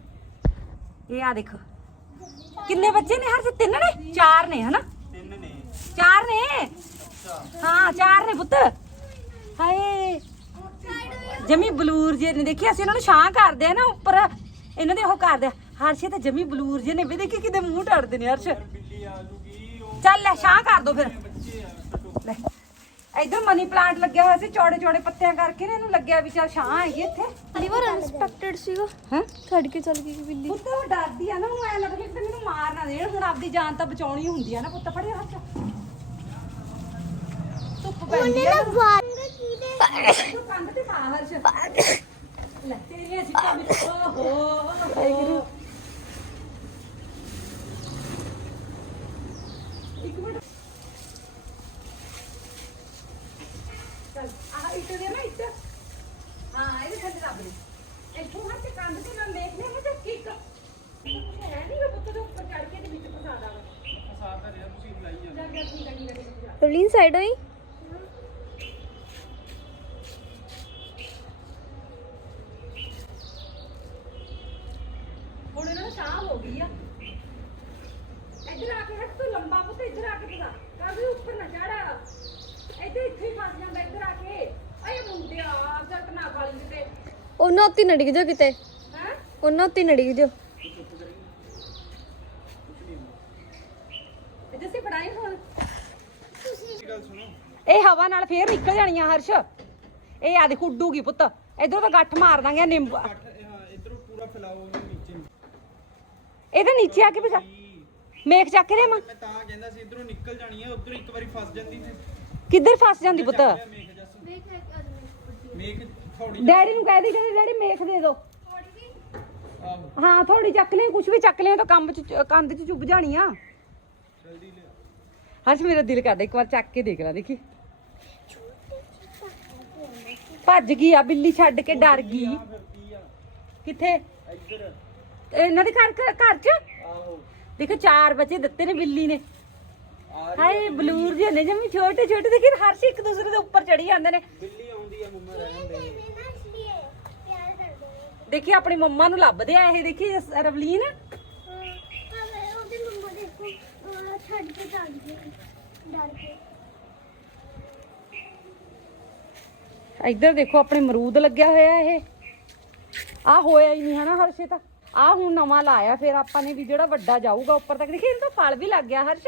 ਇਹ ਆ ਦੇਖੋ। ਕਿੰਨੇ ਬੱਚੇ ਨੇ ਹਰ ਤਿੰਨ ਨੇ? ਚਾਰ ਨੇ ਹਨਾ? ਤਿੰਨ ਨੇ। ਚਾਰ ਨੇ? ਹਾਂ ਚਾਰ ਨੇ ਪੁੱਤ। ਹਾਏ। ਜਮੀ ਬਲੂਰ ਜੇ ਨੇ। ਦੇਖੀ ਅਸੀਂ ਇਹਨਾਂ ਨੂੰ ਛਾਂ ਕਰਦੇ ਆ ਨਾ ਉੱਪਰ। ਇਹਨਾਂ ਦੇ ਉਹ ਕਰਦੇ ਆ। ਹਰਸ਼ੇ ਤਾਂ ਜਮੀ ਬਲੂਰ ਜੇ ਨੇ। ਵੀ ਦੇਖੀ ਕਿਤੇ ਮੂੰਹ ਟੜਦੇ ਨੇ ਹਰਸ਼। ਚੱਲ ਲੈ ਛਾਂ ਕਰ ਦੋ ਫਿਰ। ਇਧਰ ਮਨੀ ਪਲਾਂਟ ਲੱਗਿਆ ਹੋਇਆ ਸੀ ਚੌੜੇ ਚੌੜੇ ਪੱਤਿਆਂ ਕਰਕੇ ਨੇ ਇਹਨੂੰ ਲੱਗਿਆ ਵੀ ਚੱਲ ਛਾਂ ਹੈਗੀ ਇੱਥੇ। ਪਹਿਲੀ ਵਾਰ ਅਨਸਪੈਕਟਡ ਸੀਗਾ। ਹੈ? ਛੱਡ ਕੇ ਚੱਲ ਗਈ ਬਿੱਲੀ। ਪੁੱਤ ਉਹ ਡਰਦੀ ਆ ਨਾ ਉਹਨੂੰ ਐ ਲੱਗਦਾ ਕਿ ਮੈਨੂੰ ਮਾਰ ਨਾ ਦੇਣ ਹੁਣ ਆਪਦੀ ਜਾਨ ਤਾਂ ਬਚਾਉਣੀ ਹੁੰਦੀ ਆ ਨਾ ਪੁੱਤ ਫੜਿਆ ਹੱਥ। ਧੁੱਪ ਪੈਂਦੀ ਆ ਨਾ। ਵਾਰ ਕੀਦੇ ਤੂੰ ਕੰਧ ਤੇ ਪਾ ਹਰਸ਼ ਲੈ ਤੇਰੀਆਂ ਸਿੱਟਾਂ ਵਿੱਚ ਓਹੋ ਵਾਹਿਗੁਰੂ ਇੱਕ ਮਿੰਟ ਚੱਲ ਆਹ ਇੱਟ ਦੇ ਨਾ ਇੱਟ ਹਾਂ ਇਹਦੇ ਥੱਲੇ ਰੱਬ ਦੇ ਇੱਥੋਂ ਹੱਥ ਕੰਧ ਤੇ ਮੈਂ ਦੇਖ ਲਿਆ ਨਾ ਕਿ ਇੱਕ ਹੈ ਨਹੀਂ ਉਹ ਪੁੱਤ ਦੇ ਉੱਪਰ ਚੜ ਕੇ ਦੇ ਵਿੱਚ ਫਸਾ ਦਾਂਗਾ ਫਸਾ ਤਾਂ ਰਿਹਾ ਤੁਸੀਂ ਬੁਲਾਈ ਜਾਂਦੇ ਠੀਕ ਹੈ ਠੀਕ ਹੈ ਠੀਕ ਸਾਈਡ ਹੋਈ? ਹੁਣ ਨੂੰ ਸ਼ਾਮ ਹੋ ਗਈ ਆ। ਇੱਧਰ ਆ ਕੇ ਹਟ ਤੂੰ ਲੰਬਾ ਪੁੱਤ ਇੱਧਰ ਆ ਕੇ ਪਤਾ। ਕਰ ਵੀ ਉੱਪਰ ਨਾ ਚੜਾ ਇੱਥੇ ਇੱਥੇ ਹੀ ਫਸ ਜਾਂਦਾ ਇੱਧਰ ਆ ਕੇ। ਏ ਮੁੰਡਿਆ ਜੱਟ ਨਾ ਗਾਲੀ ਕਿਤੇ। ਉਹਨਾਂ ਉੱਤੇ ਨਾ ਡਿੱਗ ਜਾ ਕਿਤੇ। ਹੈ? ਉਹਨਾਂ ਉੱਤੇ ਨਾ ਡਿੱਗ ਜਾ। ਇਹ ਹਵਾ ਨਾਲ ਫੇਰ ਨਿਕਲ ਜਾਣੀਆਂ ਹਰਸ਼। ਇਹ ਆ ਦੇਖ ਉੱਡੂਗੀ ਪੁੱਤ। ਇਧਰੋਂ ਤਾਂ ਗੱਠ ਮਾਰ ਦਾਂਗੇ ਨਿੰਬੂ। ਇਧਰੋਂ ਪੂਰਾ ਫੈਲਾਓ ਨੀਚੇ ਇਹਦੇ ਨੀਚੇ ਆ ਕੇ ਵੀ ਮੇਖ ਚੱਕ ਰਿਹਾ ਮਾਂ ਮੈਂ ਤਾਂ ਕਹਿੰਦਾ ਸੀ ਇਧਰੋਂ ਨਿਕਲ ਜਾਣੀ ਹੈ ਉਧਰ ਇੱਕ ਵਾਰੀ ਫਸ ਜਾਂਦੀ ਸੀ। ਕਿੱਧਰ ਫਸ ਜਾਂਦੀ ਪੁੱਤ? ਮੇਖ ਜੱਸ। ਮੇਖ ਥੋੜੀ ਡੈਡੀ ਨੂੰ ਕਹਿ ਦੀ ਕਹਿੰਦੇ ਡੈਡੀ ਮੇਖ ਦੇ ਦਿਓ ਹਾਂ ਥੋੜੀ ਚੱਕ ਲੈ ਕੁਝ ਵੀ ਚੱਕ ਲਿਆ ਤਾਂ ਕੰਮ ਚ ਕੰਧ ਚ ਚੁੱਭ ਜਾਣੀ ਆ। ਹਰਸ਼ ਮੇਰਾ ਦਿਲ ਕਰਦਾ ਇੱਕ ਵਾਰ ਚੱਕ ਕੇ ਦੇਖ ਲੈ ਦੇਖੀ। ਭੱਜ ਗਈ ਆ ਬਿੱਲੀ ਛੱਡ ਕੇ ਡਰ ਗਈ। ਕਿੱਥੇ? ਇੱਧਰ। ਇਹਨਾਂ ਦੇ ਘਰ ਘਰ ਚ? ਆਹੋ। ਦੇਖੋ ਚਾਰ ਬੱਚੇ ਦਿੱਤੇ ਨੇ ਬਿੱਲੀ ਨੇ। ਹਾਏ ਬਲੂਰ ਜਿਹੇ ਨੇ ਜਮੀ ਛੋਟੇ ਛੋਟੇ। ਦੇਖੀ ਹਰਸ਼ ਇੱਕ ਦੂਸਰੇ ਦੇ ਉੱਪਰ ਚੜੀ ਜਾਂਦੇ ਨੇ। ਬਿੱਲੀ ਆਉਂਦੀ ਆ ਮੰਮਾ ਰਹਿਣ ਦੇਖੀ ਆਪਣੀ ਮੰਮਾ ਨੂੰ ਲੱਭਦੇ ਆ ਇਹ ਦੇਖੀ ਰਵਲੀਨ। ਹਾਂ ਉਹਦੀ ਮੰਮਾ ਦੇਖੋ ਅਹ, ਛੱਡ ਕੇ ਚੱਲ ਗਈ ਡਰ ਕੇ। ਇੱਧਰ ਦੇਖੋ, ਆਪਣੇ ਅਮਰੂਦ ਲੱਗਿਆ ਹੋਇਆ ਇਹ। ਆ ਹੋਇਆ ਹੀ ਨਹੀਂ ਹਨਾ ਹਰਸ਼ੇ ਤਾਂ। ਆ ਹੁਣ ਨਵਾਂ ਲਾਇਆ, ਫਿਰ ਆਪਾਂ ਨੇ ਵੀ ਜਿਹੜਾ ਵੱਡਾ ਜਾਊਗਾ ਉੱਪਰ ਤੱਕ। ਦੇਖੀ, ਇਹਨੂੰ ਤਾਂ ਫਲ ਵੀ ਲੱਗ ਗਿਆ ਹਰਸ਼।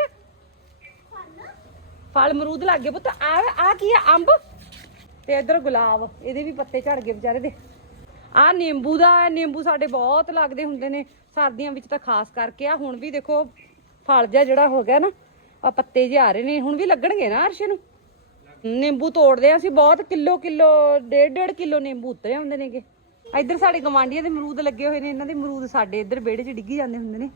ਫਲ ਅਮਰੂਦ ਲੱਗ ਗਏ ਪੁੱਤ। ਆ ਆ ਕੀ ਆ? ਅੰਬ? ਤੇ ਇੱਧਰ ਗੁਲਾਬ। ਇਹਦੇ ਵੀ ਪੱਤੇ ਝੜ ਗਏ ਵਿਚਾਰੇ ਦੇ। ਆ ਨਿੰਬੂ ਦਾ, ਨਿੰਬੂ ਸਾਡੇ ਬਹੁਤ ਲੱਗਦੇ ਹੁੰਦੇ ਨੇ ਸਰਦੀਆਂ ਵਿੱਚ ਤਾਂ ਖਾਸ ਕਰਕੇ। ਆ ਹੁਣ ਵੀ ਦੇਖੋ, ਫਲ ਜਿਹਾ ਜਿਹੜਾ ਹੋ ਗਿਆ ਨਾ, ਆ ਪੱਤੇ ਜਿਹੇ ਆ ਰਹੇ ਨੇ। ਹੁਣ ਵੀ ਲੱਗਣਗੇ ਨਾ ਅਰਸ਼ ਨੂੰ ਨਿੰਬੂ ਤੋੜਦੇ ਆ, ਅਸੀਂ ਬਹੁਤ ਕਿਲੋ ਕਿਲੋ, ਡੇਢ ਡੇਢ ਕਿਲੋ ਨਿੰਬੂ ਉਤਰੇ ਹੁੰਦੇ ਨੇਗੇ। ਇੱਧਰ ਸਾਡੇ ਗਵਾਂਢੀਆਂ ਦੇ ਅਮਰੂਦ ਲੱਗੇ ਹੋਏ ਨੇ, ਇਹਨਾਂ ਦੇ ਅਮਰੂਦ ਸਾਡੇ ਇੱਧਰ ਵਿਹੜੇ 'ਚ ਡਿੱਗੀ ਜਾਂਦੇ ਹੁੰਦੇ ਨੇ।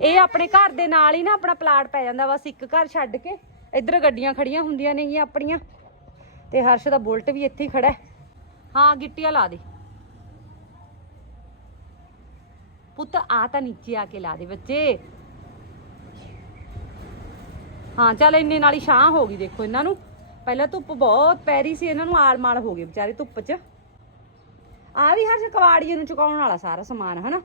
ਇਹ ਆਪਣੇ ਘਰ ਦੇ ਨਾਲ ਹੀ ਨਾ ਆਪਣਾ ਪਲਾਟ ਪੈ ਜਾਂਦਾ ਬਸ ਇੱਕ ਘਰ ਛੱਡ ਕੇ ਇੱਧਰ ਗੱਡੀਆਂ ਖੜੀਆਂ ਹੁੰਦੀਆਂ ਨੇ ਗੀਆਂ ਆਪਣੀਆਂ। ਤੇ ਹਰਸ਼ ਦਾ ਬੁਲਟ ਵੀ ਇੱਥੇ ਹੀ ਖੜਾ ਹਾਂ। ਗਿੱਟੀਆਂ ਲਾ ਦੇ। ਪੁੱਤ ਆ ਤਾਂ ਨੀਚੇ ਆ ਕੇ ਲਾ ਦੇ ਬੱਚੇ। ਹਾਂ ਚੱਲ ਇੰਨੇ ਨਾਲ ਹੀ ਛਾਂ ਹੋ ਗਈ ਦੇਖੋ ਇਹਨਾਂ ਨੂੰ। ਪਹਿਲਾਂ ਧੁੱਪ ਬਹੁਤ ਪੈ ਰਹੀ ਸੀ ਇਹਨਾਂ ਨੂੰ ਆਲ ਮਾਲ ਹੋ ਗਏ ਵਿਚਾਰੇ ਧੁੱਪ 'ਚ। ਆ ਵੀ ਹਰ ਕਵਾੜੀਏ ਨੂੰ ਚੁਕਾਉਣ ਵਾਲਾ ਸਾਰਾ ਸਮਾਨ ਹਨਾ?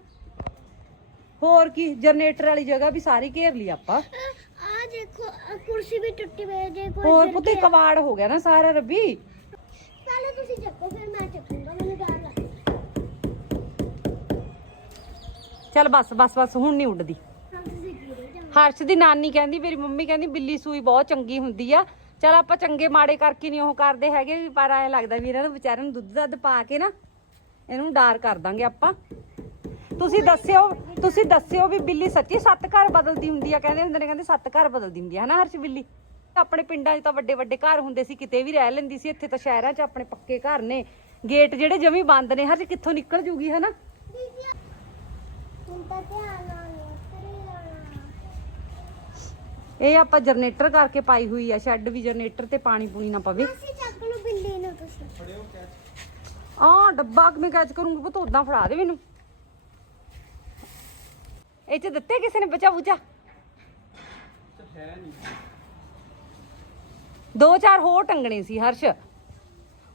ਹੋਰ ਕੀ ਜਨਰੇਟਰ ਵਾਲੀ ਜਗ੍ਹਾ ਵੀ ਸਾਰੀ ਘੇਰ ਲਈ ਆਪਾਂ। ਆ ਦੇਖੋ ਕੁਰਸੀ ਵੀ ਟੁੱਟੀ ਪਈ ਕੋਈ ਹੋਰ ਪੁੱਤੇ। ਕਵਾੜ ਹੋ ਗਿਆ ਨਾ ਸਾਰਾ ਰੱਬੀ। ਪਹਿਲੇ ਤੁਸੀਂ ਚੱਕੋ ਫਿਰ ਮੈਂ ਚੱਕੂੰਗਾ ਮੈਨੂੰ ਡਰ ਲੱਗਦਾ। ਚੱਲ ਬਸ ਬਸ ਬਸ ਹੁਣ ਨਹੀਂ ਉੱਡਦੀ। ਹਰਸ਼ ਦੀ ਨਾਨੀ ਕਹਿੰਦੀ, ਮੇਰੀ ਮੰਮੀ ਕਹਿੰਦੀ, ਬਿੱਲੀ ਸੂਈ ਬਹੁਤ ਚੰਗੀ ਹੁੰਦੀ ਆ। ਚਲ ਆਪਾਂ ਚੰਗੇ ਮਾੜੇ ਕਰਕੇ ਨਹੀਂ ਉਹ ਕਰਦੇ ਹੈਗੇ ਵੀ, ਪਰ ਐ ਲੱਗਦਾ ਵੀ ਇਹਨਾਂ ਨੂੰ ਵਿਚਾਰਿਆਂ ਨੂੰ ਦੁੱਧ ਦੱਧ ਪਾ ਕੇ ਨਾ, ਇਹਨੂੰ ਡਾਰ ਕਰ ਦਾਂਗੇ ਆਪਾਂ। ਤੁਸੀਂ ਦੱਸਿਓ ਤੁਸੀਂ ਦੱਸਿਓ ਵੀ ਬਿੱਲੀ ਸੱਚੀ ਸੱਤ ਘਰ ਬਦਲਦੀ ਹੁੰਦੀ ਆ, ਕਹਿੰਦੇ ਹੁੰਦੇ ਨੇ, ਕਹਿੰਦੇ ਸੱਤ ਘਰ ਬਦਲਦੀ ਹੁੰਦੀ ਆ। ਹਨਾ ਹਰਸ਼ ਬਿੱਲੀ? ਆਪਣੇ ਪਿੰਡਾਂ 'ਚ ਤਾਂ ਵੱਡੇ ਵੱਡੇ ਘਰ ਹੁੰਦੇ ਸੀ, ਕਿਤੇ ਵੀ ਰਹਿ ਲੈਂਦੀ ਸੀ, ਇੱਥੇ ਤਾਂ ਸ਼ਹਿਰਾਂ 'ਚ ਆਪਣੇ ਪੱਕੇ ਘਰ ਨੇ। ਗੇਟ ਜਿਹੜੇ ਜਮੀ ਬੰਦ ਨੇ, ਹਰਸ਼ ਕਿੱਥੋਂ ਨਿਕਲ ਜੂਗੀ, ਹਨਾ? ਹੁਣ ਤਾਂ ਧਿਆਨ ਨਾਲ ਕਰੇ ਜਾਣਾ ਇਹ ਆਪਾਂ ਜਨਰੇਟਰ ਕਰਕੇ ਪਾਈ ਹੋਈ ਆ ਸ਼ੈੱਡ ਵੀ ਜਨਰੇਟਰ ਤੇ ਪਾਣੀ ਪੂਣੀ ਨਾ ਪਵੇ। ਅਸੀਂ ਚੱਕ ਲਓ ਬਿੱਲੀ ਨੂੰ ਤੁਸੀਂ। ਫੜਿਓ ਕੈਚ ਆ ਡੱਬਾ ਕਿਵੇਂ ਕੈਚ ਕਰੂੰਗੀ ਪੁੱਤ ਉਦਾਂ ਫੜਾ ਦੇ ਮੈਨੂੰ। ਇਹ ਚ ਦਿੱਤੇ ਕਿਸੇ ਨੇ ਬਚਾ ਬੁਚਾ? ਦੋ ਚਾਰ ਹੋਰ ਟੰਗਣੇ ਸੀ ਹਰਸ਼।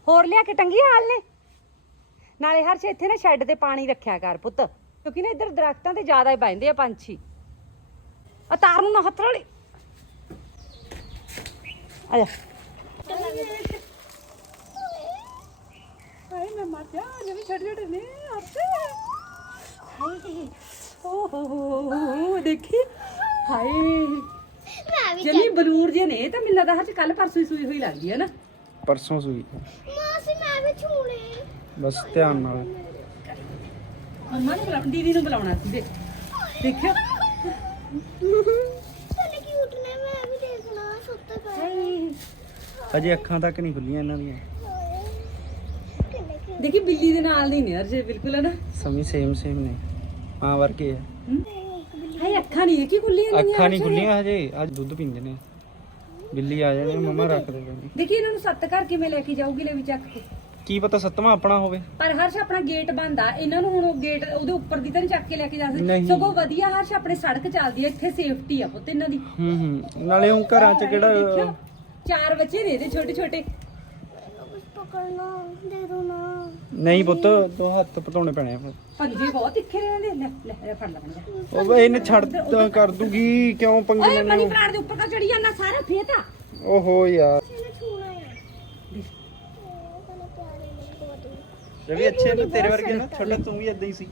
ਹੋਰ ਲਿਆ ਕੇ ਟੰਗੀ ਹਾਲ ਨੇ? ਨਾਲੇ ਹਰਸ਼ ਇੱਥੇ ਨਾ ਸ਼ੈੱਡ ਤੇ ਪਾਣੀ ਰੱਖਿਆ ਕਰ ਪੁੱਤ। ਕਿਉਂਕਿ ਨਾ ਇੱਧਰ ਦਰਖਤਾਂ ਤੇ ਜ਼ਿਆਦਾ ਹੀ ਬੈਂਦੇ ਆ ਪੰਛੀ। ਆ ਤਾਰ ਨੂੰ ਨਾ ਹੱਥ ਰਲੀ। ਆ ਜਾ ਹਾਏ ਮੈਂ ਮਰ ਜਾ ਜਿਵੇਂ ਛੱਡ ਛੱਡ ਨੇ ਆਪੇ ਹਾਏ ਓ ਹੋ ਹੋ ਦੇਖੀ। ਹਾਏ। ਮੈਂ ਵੀ ਜਮੀ ਬਲੂਰ ਜੇ ਨੇ ਤਾਂ ਮੈਨੂੰ ਲੱਗਦਾ ਹਰ ਕੱਲ ਪਰਸੋਂ ਹੀ ਸੂਈ ਹੋਈ ਲੱਗਦੀ ਹੈ ਨਾ। ਪਰਸੋਂ ਸੂਈ। ਮਾਸੀ ਮੈਂ ਵੀ ਛੂਣੇ ਬਸ ਧਿਆਨ ਨਾਲ। ਮੰਮਾ ਨੂੰ ਬੁਲਾ ਦੀਦੀ ਨੂੰ ਬੁਲਾਉਣਾ ਸੀ ਦੇ ਦੇਖਿਓ ਚਲੇ ਕੀ ਉੱਠਨੇ ਮੈਂ ਵੀ ਦੇਖਣਾ ਸੁੱਤੇ ਪਏ ਅਜੇ ਅੱਖਾਂ ਤੱਕ ਨਹੀਂ ਖੁੱਲੀਆਂ ਇਹਨਾਂ ਦੀਆਂ। ਦੇਖੀ ਬਿੱਲੀ ਦੇ ਨਾਲ ਨਹੀਂ ਨੇ ਅਰਜੇ ਬਿਲਕੁਲ ਹੈ ਨਾ? ਸਮੀ ਸੇਮ ਸੇਮ ਨੇ। ਮਾਂ ਵਰਗੇ ਆ। ਹਾਏ ਅੱਖਾਂ ਨਹੀਂ ਦੇਖੀ ਖੁੱਲੀਆਂ ਦੀਆਂ ਅੱਖਾਂ ਨਹੀਂ। ਖੁੱਲੀਆਂ ਹਜੇ। ਅੱਜ ਦੁੱਧ ਪੀਂਦੇ ਨੇ। ਬਿੱਲੀ ਆ ਜਾਣੇ ਮੰਮਾ ਰੱਖ ਦੇ ਦੇਖੀ ਇਹਨਾਂ ਨੂੰ ਸੱਤ ਘਰ ਕਿਵੇਂ ਲੈ ਕੇ ਜਾਊਗੀ ਲੈ ਵੀ ਚੱਕ ਕੇ? ਕੀ ਪਤਾ ਸੱਤਵਾਂ ਆਪਣਾ ਹੋਵੇ। ਪਰ ਹਰਸ਼ ਆਪਣਾ ਗੇਟ ਬੰਦ ਆ। ਇਹਨਾਂ ਨੂੰ ਹੁਣ ਉਹ ਗੇਟ ਉਹਦੇ ਉੱਪਰ ਦੀ ਤਾਂ ਨਹੀਂ ਚੱਕ ਕੇ ਲੈ ਕੇ ਜਾ ਸਕਦੇ। ਨਹੀਂ। ਸਗੋਂ ਵਧੀਆ ਹਰਸ਼ ਆਪਣੇ ਸੜਕ ਚੱਲਦੀ ਹੈ ਇੱਥੇ ਸੇਫਟੀ ਆ ਪੁੱਤ ਇਹਨਾਂ ਦੀ। ਹੂੰ ਹੂੰ। ਨਾਲੇ ਉਹ ਘਰਾਂ 'ਚ ਕਿਹੜਾ ਚਾਰ ਬੱਚੇ ਨੇ ਇਹਦੇ ਛੋਟੇ ਛੋਟੇ। ਕੁਝ ਪਕੜਨਾ ਦੇ ਦੋ ਨਾ ਨਹੀਂ ਪੁੱਤ ਦੋ ਹੱਥ ਪਤਾਉਣੇ ਪੈਣੇ ਆ। ਪੰਜੇ ਬਹੁਤ ਤਿੱਖੇ ਨੇ ਇਹਨਾਂ ਦੇ ਲੈ ਲੈ ਫੜ ਲੈ ਬੰਦਾ ਉਹ ਇਹਨੇ ਛੱਡ ਤਾਂ ਕਰ ਦੂਗੀ ਕਿਉਂ ਪੰਗੇ ਓਏ ਮਨੀ ਮੈਨੂੰ ਪਲਾਂਟ ਦੇ ਉੱਪਰ ਤਾਂ ਚੜੀ ਜਾਂਦਾ ਸਾਰਾ ਫੇਤਾ ਓਹੋ ਯਾਰ। ਇਹਨੇ ਛੂਣਾ ਹੈ ਉਹ ਕਹਿੰਦਾ ਪਿਆਰੇ ਨੇ ਬਹੁਤ ਰਵੀ ਅੱਛੇ ਨੇ ਤੇਰੇ ਵਰਗੇ ਨਾ ਛੋਟਾ ਤੂੰ ਵੀ ਇਦਾਂ ਹੀ ਸੀ।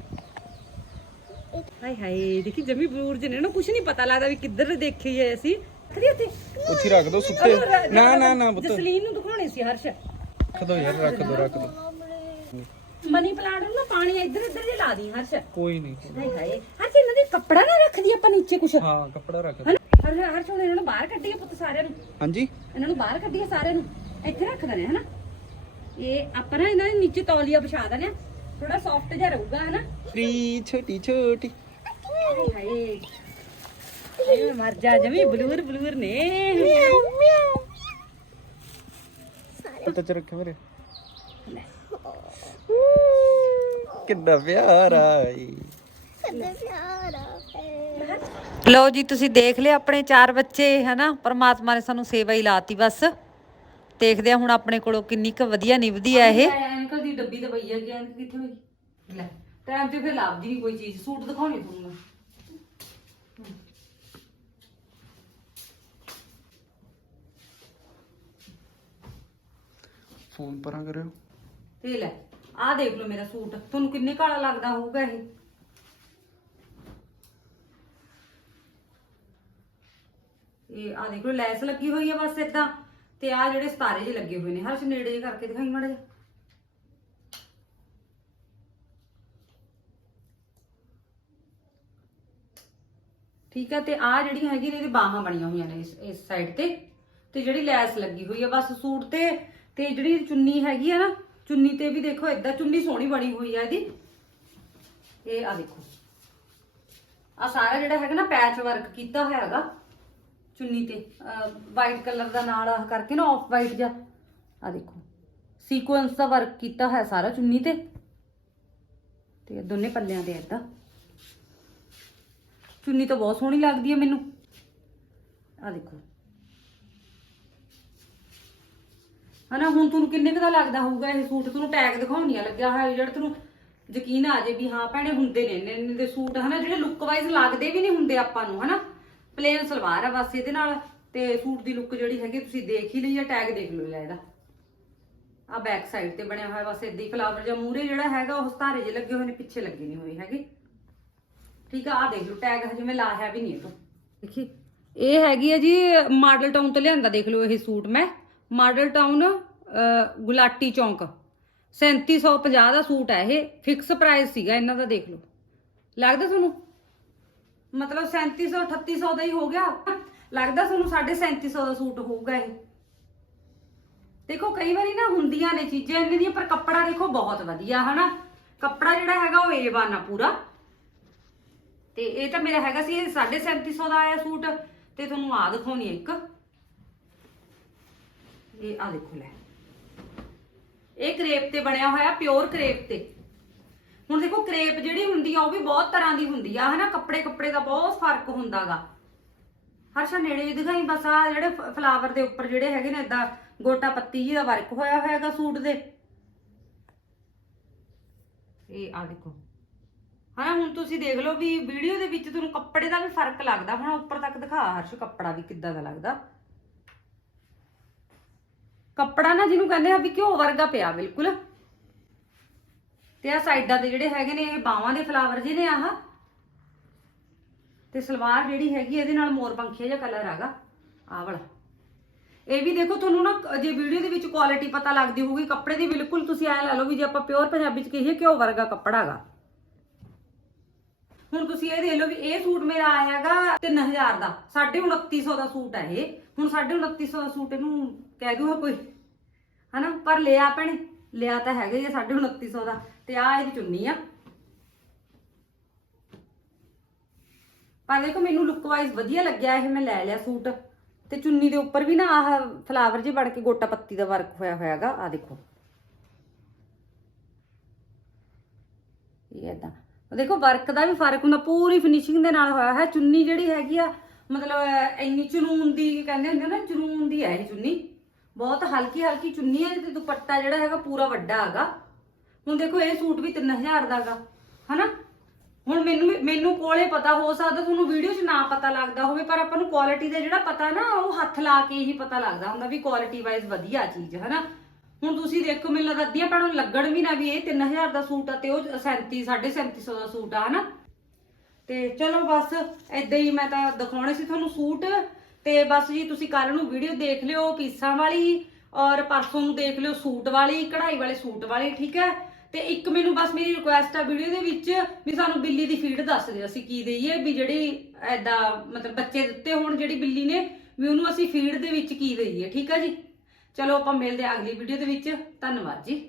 ਹਾਏ ਹਾਏ ਦੇਖੀ ਜਮੀ ਬਲੂਰ ਜਨੇ ਨਾ ਕੁਝ ਨਹੀਂ ਪਤਾ ਲੱਗਦਾ ਵੀ ਕਿੱਧਰ ਦੇਖੀ ਅਸੀਂ। ਉੱਥੇ? ਉੱਥੇ ਰੱਖ ਦੋ ਸੁੱਤੇ। ਨਾ ਨਾ ਨਾ ਪੁੱਤ। ਜਸਲੀਨ ਨੂੰ ਦਿਖਾਉਣੇ ਸੀ ਹਰਸ਼। ਰੱਖ ਦੋ ਯਾਰ ਰੱਖ ਦੋ ਰੱਖ ਦੋ। ਮਨੀ ਪਲਾਂਟ ਨੂੰ ਨਾ ਪਾਣੀ ਇੱਧਰ ਇੱਧਰ ਜੇ ਲਾ ਦੀ ਹਰਸ਼। ਕੋਈ ਨਹੀਂ ਹਾਏ ਹਰਸ਼ ਇਹਨਾਂ ਦੇ ਕੱਪੜਾ ਨਾ ਰੱਖਦੀ ਆਪਾਂ ਨੀਚੇ ਕੁਛ। ਹਾਂ ਕੱਪੜਾ ਰੱਖ ਦੋ। ਹਨਾ ਹਰਸ਼ ਹਰਸ਼ ਹੁਣ ਇਹਨਾਂ ਨੂੰ ਬਾਹਰ ਕੱਢੀਏ ਪੁੱਤ ਸਾਰਿਆਂ ਨੂੰ। ਹਾਂਜੀ? ਇਹਨਾਂ ਨੂੰ ਬਾਹਰ ਕੱਢੀਏ ਸਾਰਿਆਂ ਨੂੰ। ਇੱਥੇ ਰੱਖ ਦਨੇ ਹਨਾ? ਇਹ ਆਪਾਂ ਨਾ ਇਹਨਾਂ ਦੇ ਨੀਚੇ ਤੌਲੀਆ ਵਿਛਾ ਦਨੇ ਥੋੜਾ ਸੌਫਟ ਜਿਹਾ ਰਹੂਗਾ ਹਨਾ? ਫਰੀ ਛੋਟੀ ਛੋਟੀ। ਹਾਏ ਹਾਏ। ਇਹ ਮਰ ਜਾ ਜਮੀ ਬਲੂਰ ਬਲੂਰ ਨੇ। ਪਤਾ ਚ ਰੱਖ ਮੇਰੇ ਕਿੱਡਾ ਪਿਆਰਾ ਈ ਕਦੇ ਪਿਆਰਾ ਹੈ ਲਓ ਜੀ ਤੁਸੀਂ ਦੇਖ ਲਿਆ ਆਪਣੇ ਚਾਰ ਬੱਚੇ ਹਨਾ? ਪਰਮਾਤਮਾ ਨੇ ਸਾਨੂੰ ਸੇਵਾ ਹੀ ਲਾਤੀ ਬਸ। ਦੇਖਦੇ ਆ ਹੁਣ ਆਪਣੇ ਕੋਲੋਂ ਕਿੰਨੀ ਕੁ ਵਧੀਆ ਨਿਭਦੀ ਆ ਇਹ। ਐਂਕਲ ਦੀ ਡੱਬੀ ਤੇ ਪਈ ਆ ਕਿ ਐਂਕਲ ਕਿੱਥੇ ਹੋਈ? ਲੈ ਟਾਈਮ ਤੇ ਫਿਰ ਲੱਭਦੀ ਨਹੀਂ ਕੋਈ ਚੀਜ਼। ਸੂਟ ਦਿਖਾਉਣੀ ਤੁਹਾਨੂੰ ਮੈਂ ਫੋਨ ਪਰਾਂ ਕਰਿਓ। ਤੇ ਲੈ, ਆਹ ਦੇਖ ਲਓ ਮੇਰਾ ਸੂਟ, ਤੁਹਾਨੂੰ ਕਿੰਨੇ ਕਾਲਾ ਲੱਗਦਾ ਹੋਊਗਾ ਇਹ? ਇਹ ਆਹ ਦੇਖ ਲਓ, ਲੈਸ ਲੱਗੀ ਹੋਈ ਆ ਬਸ ਏਦਾਂ ਤੇ ਆਹ ਜਿਹੜੇ ਸਤਾਰੇ ਜਿਹੇ ਲੱਗੇ ਹੋਏ ਨੇ, ਹਰ ਨੇੜੇ ਜਿਹੇ ਕਰਕੇ ਦਿਖਾਈ ਮਾੜਾ ਜਿਹਾ। ਠੀਕ ਆ, ਤੇ ਆ ਜਿਹੜੀਆਂ ਹੈਗੀਆਂ ਨੇ, ਇਹਦੀ ਬਾਹਾਂ ਬਣੀਆਂ ਹੋਈਆਂ ਨੇ ਇਸ ਇਸ ਸਾਈਡ ਤੇ ਤੇ ਜਿਹੜੀ ਲੈਸ ਲੱਗੀ ਹੋਈ ਆ ਬਸ ਸੂਟ ਤੇ ਤੇ ਜਿਹੜੀ ਚੁੰਨੀ ਹੈਗੀ ਆ ਨਾ, ਚੁੰਨੀ ਤੇ ਵੀ ਦੇਖੋ ਏਦਾਂ ਚੁੰਨੀ ਸੋਹਣੀ ਬਣੀ ਹੋਈ ਆ ਇਹਦੀ। ਇਹ ਆ ਦੇਖੋ। ਆ ਸਾਰਾ ਜਿਹੜਾ ਹੈਗਾ ਨਾ ਪੈਚ ਵਰਕ ਕੀਤਾ ਹੋਇਆ ਹੈਗਾ। ਚੁੰਨੀ ਤੇ ਵਾਈਟ ਕਲਰ ਦਾ ਨਾਲ ਆਹ ਕਰਕੇ ਨਾ ਆਫ ਵਾਈਟ ਜਿਹਾ। ਆ ਦੇਖੋ। ਸੀਕੁਐਂਸ ਦਾ ਵਰਕ ਕੀਤਾ ਹੋਇਆ ਸਾਰਾ ਚੁੰਨੀ ਤੇ। ਤੇ ਦੋਨੇ ਪੱਲਿਆਂ ਦੇ ਏਦਾਂ। ਚੁੰਨੀ ਤਾਂ ਬਹੁਤ ਸੋਹਣੀ ਲੱਗਦੀ ਹੈ ਮੈਨੂੰ। ਆ ਦੇਖੋ। ਹਨਾ, ਹੁਣ ਤੁਹਾਨੂੰ ਕਿੰਨੇ ਕੁ ਦਾ ਲੱਗਦਾ ਹੋਊਗਾ ਇਹ ਸੂਟ? ਤੁਹਾਨੂੰ ਟੈਗ ਦਿਖਾਉਣੀ ਆ ਲੱਗਿਆ ਹੋਇਆ ਜਿਹੜਾ ਤੁਹਾਨੂੰ ਯਕੀਨ ਆ ਜੇ ਵੀ ਹਾਂ ਭੈਣੇ, ਹੁੰਦੇ ਨੇ, ਇੰਨੇ ਇੰਨੇ ਦੇ ਸੂਟ, ਹਨਾ, ਜਿਹੜੇ ਲੁੱਕ ਵਾਈਜ਼ ਲੱਗਦੇ ਵੀ ਨਹੀਂ ਹੁੰਦੇ ਆਪਾਂ ਨੂੰ, ਹਨਾ। ਪਲੇਨ ਸਲਵਾਰ ਆ ਬਸ ਇਹਦੇ ਨਾਲ, ਤੇ ਸੂਟ ਦੀ ਲੁੱਕ ਜਿਹੜੀ ਹੈਗੀ, ਤੁਸੀਂ ਦੇਖ ਹੀ ਲਈ ਆ ਟੈਗ ਦੇਖ ਲਓ ਇਹਦਾ। ਆ ਬੈਕ ਸਾਈਡ ਤੇ ਬਣਿਆ ਹੋਇਆ, ਬਸ ਏਦਾਂ ਫਲਾਵਰ ਜਾਂ ਮੂਰੇ ਜਿਹੜਾ ਹੈਗਾ, ਉਹ ਸਤਾਰੇ ਜੇ ਲੱਗੇ ਹੋਏ ਨੇ, ਪਿੱਛੇ ਲੱਗੇ ਨਹੀਂ ਹੋਏ ਹੈਗੇ। ਠੀਕ ਆ ਆ ਦੇਖ ਲਓ ਟੈਗ ਹਜੇ ਮੈਂ ਲਾਇਆ ਵੀ ਨਹੀਂ ਇਹ ਤੋਂ। ਦੇਖੀ, ਇਹ ਹੈਗੀ ਆ ਜੀ, ਮਾਡਲ ਟਾਊਨ ਤੋਂ ਲਿਆਂਦਾ, ਦੇਖ ਲਓ ਇਹ ਸੂਟ ਮੈਂ। ਮਾਡਲ ਟਾਊਨ ਗੁਲਾਟੀ ਚੌਂਕ। 3750 ਦਾ ਸੂਟ ਹੈ ਇਹ ਫਿਕਸ ਪ੍ਰਾਈਸ ਸੀਗਾ, ਇਹਨਾਂ ਦਾ ਦੇਖ ਲਓ। ਲੱਗਦਾ ਤੁਹਾਨੂੰ? ਮਤਲਬ 3700 3800 ਦਾ ਹੀ ਹੋ ਗਿਆ। ਲੱਗਦਾ ਤੁਹਾਨੂੰ 3750 ਦਾ ਸੂਟ ਹੋਊਗਾ ਇਹ? ਦੇਖੋ, ਕਈ ਵਾਰੀ ਨਾ ਹੁੰਦੀਆਂ ਨੇ ਚੀਜ਼ਾਂ ਇਹਨਾਂ ਦੀਆਂ, ਪਰ ਕੱਪੜਾ ਦੇਖੋ ਬਹੁਤ ਵਧੀਆ, ਹਨਾ? ਕੱਪੜਾ ਜਿਹੜਾ ਹੈਗਾ ਉਹ A1 ਆ ਪੂਰਾ। ਤੇ ਇਹ ਤਾਂ ਮੇਰਾ ਹੈਗਾ ਸੀ, ਇਹ 3750 ਦਾ ਆਇਆ ਸੂਟ। ਤੇ ਤੁਹਾਨੂੰ ਆ ਦਿਖਾਉਣੀ ਇੱਕ। ਇਹ ਆ ਦੇਖੋ ਲੈ। ਇਹ ਕਰੇਪ ਤੇ ਬਣਿਆ ਹੋਇਆ, ਪਿਓਰ ਕਰੇਪ ਤੇ। ਹੁਣ ਦੇਖੋ ਕਰੇਪ ਜਿਹੜੀ ਹੁੰਦੀ ਆ, ਉਹ ਵੀ ਬਹੁਤ ਤਰ੍ਹਾਂ ਦੀ ਹੁੰਦੀ ਆ, ਹਨਾ? ਕੱਪੜੇ ਕੱਪੜੇ ਦਾ ਬਹੁਤ ਫ਼ਰਕ ਹੁੰਦਾਗਾ। ਹਰਸ਼ਾ, ਨੇੜੇ ਜਿਹੇ ਦਿਖਾਈ, ਬਸ ਆ ਜਿਹੜੇ ਫਲਾਵਰ ਦੇ ਉੱਪਰ ਜਿਹੜੇ ਹੈਗੇ ਨੇ ਇਦਾਂ ਗੋਟਾ ਪੱਤੀ ਜੀ ਦਾ ਵਰਕ ਹੋਇਆ ਹੋਇਆਗਾ ਸੂਟ ਦੇ। ਇਹ ਆ ਦੇਖੋ। ਹਾਂ ਹੁਣ ਤੁਸੀਂ ਦੇਖ ਲਓ ਵੀ ਵੀਡੀਓ ਦੇ ਵਿੱਚ ਤੁਹਾਨੂੰ ਕੱਪੜੇ ਦਾ ਵੀ ਫ਼ਰਕ ਲੱਗਦਾ। ਹੁਣ ਉੱਪਰ ਤੱਕ ਦਿਖਾ, ਹਰਸ਼, ਕੱਪੜਾ ਵੀ ਕਿੱਦਾਂ ਦਾ ਲੱਗਦਾ। ਕੱਪੜਾ ਨਾ ਜਿਹਨੂੰ ਕਹਿੰਦੇ ਆ ਵੀ ਘਿਓ ਵਰਗਾ ਪਿਆ ਬਿਲਕੁਲ। ਤੇ ਆ ਸਾਈਡਾਂ ਤੇ ਜਿਹੜੇ ਹੈਗੇ ਨੇ, ਇਹ ਬਾਹਾਂ ਦੇ ਫਲਾਵਰ ਜਿਹੇ ਨੇ ਆਹ। ਤੇ ਸਲਵਾਰ ਜਿਹੜੀ ਹੈਗੀ ਇਹਦੇ ਨਾਲ ਮੋਰ ਪੰਖੀਆ ਜਿਹਾ ਕਲਰ ਹੈਗਾ, ਆਹ ਵਾਲਾ। ਇਹ ਵੀ ਦੇਖੋ, ਤੁਹਾਨੂੰ ਨਾ ਜੇ ਵੀਡੀਓ ਦੇ ਵਿੱਚ ਕੁਆਲਿਟੀ ਪਤਾ ਲੱਗਦੀ ਹੋਊਗੀ, ਕੱਪੜੇ ਦੀ ਬਿਲਕੁਲ ਤੁਸੀਂ ਐ ਲੈ ਲਓ ਵੀ ਜੇ ਆਪਾਂ ਪਿਓਰ ਪੰਜਾਬੀ ਚ ਕਹੀਏ ਘਿਓ ਵਰਗਾ ਕੱਪੜਾ ਹੈਗਾ। ਹੁਣ ਤੁਸੀਂ ਇਹ ਦੇਖ ਲਓ ਵੀ ਇਹ ਸੂਟ ਮੇਰਾ ਆਇਆ ਹੈਗਾ 3000 ਦਾ 2950 ਦਾ ਸੂਟ ਹੈ ਇਹ। ਹੁਣ 2950 ਦਾ ਸੂਟ ਇਹਨੂੰ ਕਹਿ ਦੂਗਾ ਕੋਈ। ਹਨਾ? ਪਰ ਲਿਆ ਭੈਣੇ, ਲਿਆ ਤਾਂ ਹੈਗਾ ਹੀ 2950 ਦਾ ਤੇ ਆ ਇਹਦੀ ਚੁੰਨੀ ਆ। ਪਰ ਦੇਖੋ, ਮੈਨੂੰ ਲੁੱਕ ਵਾਈਜ਼ ਵਧੀਆ ਲੱਗਿਆ ਇਹ, ਮੈਂ ਲੈ ਲਿਆ ਸੂਟ। ਤੇ ਚੁੰਨੀ ਦੇ ਉੱਪਰ ਵੀ ਨਾ ਆਹ ਫਲਾਵਰ ਜੇ ਬਣ ਕੇ ਗੋਟਾ ਪੱਤੀ ਦਾ ਵਰਕ ਹੋਇਆ ਹੋਇਆਗਾ ਆ ਦੇਖੋ। ਇਹ ਏਦਾਂ। ਦੇਖੋ ਵਰਕ ਦਾ ਵੀ ਫ਼ਰਕ ਹੁੰਦਾ, ਪੂਰੀ ਫਿਨਿਸ਼ਿੰਗ ਦੇ ਨਾਲ ਹੋਇਆ ਹੈ ਚੁੰਨੀ ਜਿਹੜੀ ਹੈਗੀ ਆ, ਮਤਲਬ, ਇੰਨੀ ਚਨੂਨ ਦੀ ਕਹਿੰਦੇ ਹੁੰਦੇ ਨਾ, ਚਨੂਨ ਦੀ ਹੈ ਇਹ ਚੁੰਨੀ। ਬਹੁਤ ਹਲਕੀ ਹਲਕੀ ਚੁੰਨੀ ਹੈ ਤੇ ਦੁਪੱਟਾ ਜਿਹੜਾ ਹੈਗਾ ਪੂਰਾ ਵੱਡਾ ਹੈਗਾ। ਹੁਣ ਦੇਖੋ ਇਹ ਸੂਟ ਵੀ 3000 ਦਾ ਹੈਗਾ, ਹਨਾ? ਹੁਣ ਮੈਨੂੰ ਮੈਨੂੰ ਕੋਲੇ ਪਤਾ ਹੋ ਸਕਦਾ, ਤੁਹਾਨੂੰ ਵੀਡੀਓ 'ਚ ਨਾ ਪਤਾ ਲੱਗਦਾ ਹੋਵੇ, ਪਰ ਆਪਾਂ ਨੂੰ ਕੁਆਲਿਟੀ ਦਾ ਜਿਹੜਾ ਪਤਾ ਨਾ, ਉਹ ਹੱਥ ਲਾ ਕੇ ਹੀ ਪਤਾ ਲੱਗਦਾ ਹੁੰਦਾ ਵੀ ਕੁਆਲਿਟੀ ਵਾਈਜ਼ ਵਧੀਆ ਚੀਜ਼, ਹਨਾ? ਹੁਣ ਤੁਸੀਂ ਦੇਖੋ, ਮੈਨੂੰ ਲੱਗਦਾ ਅੱਧੀਆਂ ਭੈਣਾਂ ਲੱਗਣ ਵੀ ਨਾ ਵੀ ਇਹ 3000 ਦਾ ਸੂਟ ਆ ਤੇ ਉਹ 37 3750 ਦਾ ਸੂਟ ਆ, ਹਨਾ? ਤੇ ਚਲੋ ਬਸ, ਏਦਾਂ ਹੀ ਮੈਂ ਤਾਂ ਦਿਖਾਉਣੇ ਸੀ ਤੁਹਾਨੂੰ ਸੂਟ। ਤੇ ਬਸ ਜੀ, ਤੁਸੀਂ ਕੱਲ ਨੂੰ ਵੀਡੀਓ ਦੇਖ ਲਿਓ ਪੀਸਾਂ ਵਾਲੀ ਔਰ ਪਰਸੋਂ ਨੂੰ ਦੇਖ ਲਿਓ ਸੂਟ ਵਾਲੀ, ਕਢਾਈ ਵਾਲੇ ਸੂਟ ਵਾਲੀ, ਠੀਕ ਹੈ? ਤੇ ਇੱਕ ਮੈਨੂੰ ਬਸ ਮੇਰੀ ਰਿਕੁਐਸਟ ਆ ਵੀਡੀਓ ਦੇ ਵਿੱਚ ਵੀ ਸਾਨੂੰ ਬਿੱਲੀ ਦੀ ਫੀਡ ਦੱਸ ਦਿਓ, ਅਸੀਂ ਕੀ ਦਈਏ, ਵੀ ਜਿਹੜੀ ਐਦਾਂ ਮਤਲਬ ਬੱਚੇ ਦਿੱਤੇ ਹੋਣ ਜਿਹੜੀ ਬਿੱਲੀ ਨੇ, ਵੀ ਉਹਨੂੰ ਅਸੀਂ ਫੀਡ ਦੇ ਵਿੱਚ ਕੀ ਦਈਏ, ਠੀਕ ਹੈ ਜੀ? ਚਲੋ ਆਪਾਂ ਮਿਲਦੇ ਹਾਂ ਅਗਲੀ ਵੀਡੀਓ ਦੇ ਵਿੱਚ, ਧੰਨਵਾਦ ਜੀ।